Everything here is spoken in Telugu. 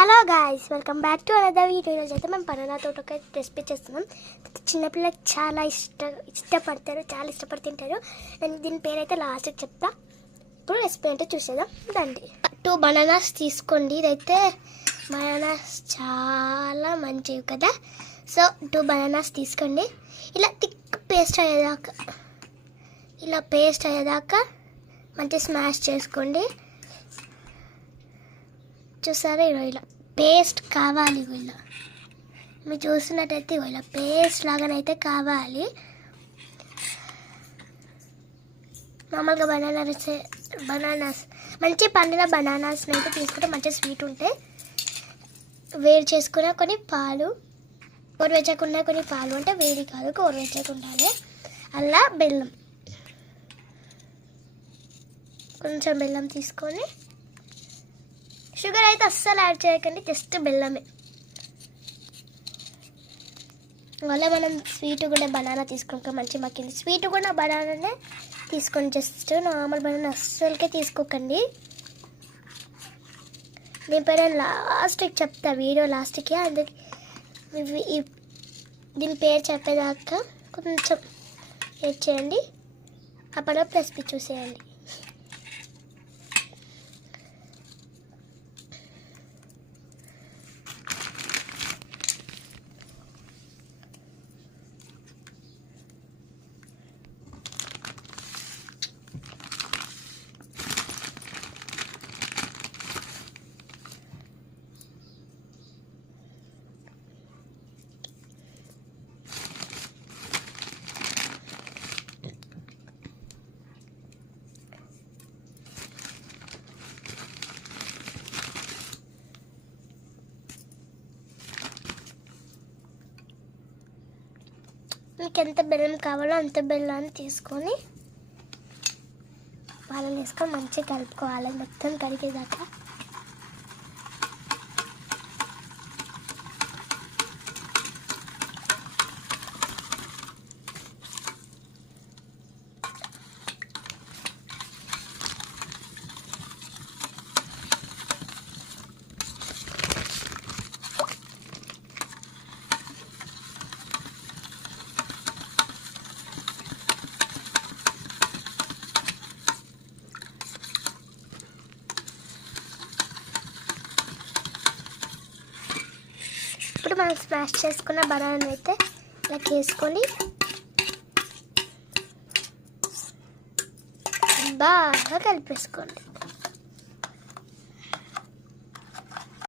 Hello guys, welcome back to another video. ఈరోజు అయితే మేము బనానా తోటకాయ రెసిపీ చేస్తున్నాం. చిన్నపిల్లలకి చాలా ఇష్టపడి తింటారు. నేను దీని పేరు అయితే లాస్ట్కి చెప్తా. ఇప్పుడు రెసిపీ అంటే చూసేద్దాం రండి. 2 బనానాస్ తీసుకోండి. ఇదైతే బనానాస్ చాలా మంచివి కదా. సో 2 బనానాస్ తీసుకోండి. ఇలా థిక్ పేస్ట్ అయ్యేదాకా మంచిగా స్మాష్ చేసుకోండి. చూసారా, ఇలా పేస్ట్ కావాలి. ఇలా మీరు చూస్తున్నట్టయితే ఇలా పేస్ట్ లాగానైతే కావాలి. మామూలుగా బనానాస్ మంచి పండిన బనానాస్ని అయితే తీసుకుంటే మంచిగా స్వీట్ ఉంటాయి. వేడి చేసుకున్న కొన్ని పాలు, గోరువెచ్చకుండా కొన్ని పాలు, అంటే వేడి కాదు గోరువెచ్చకుండా ఉండాలి. అలా బెల్లం, కొంచెం బెల్లం తీసుకొని, షుగర్ అయితే అస్సలు యాడ్ చేయకండి, జస్ట్ బెల్లమే. వల్ల మనం స్వీట్ కూడా బనానా తీసుకుంటాం, మంచి మక్కింది. స్వీట్ కూడా బనానానే తీసుకోండి, జస్ట్ నార్మల్ బనానా అస్సలకే తీసుకోకండి. దీని పేరు లాస్ట్కి చెప్తా, వీడియో లాస్ట్కి. అందుకే దీని పేరు చెప్పేదాకా కొంచెం వెయిట్ చేయండి. అప్పుడు రెసిపీ చూసేయండి. మీకు ఎంత బెల్లం కావాలో అంత బెల్లాన్ని తీసుకొని పాలను వేసుకొని మంచిగా కలుపుకోవాలి, మొత్తం కడిగేదాకా. ఇప్పుడు మనం స్మాష్ చేసుకున్న బనానా అయితే ఇలా వేసుకొని బాగా కలిపేసుకోండి.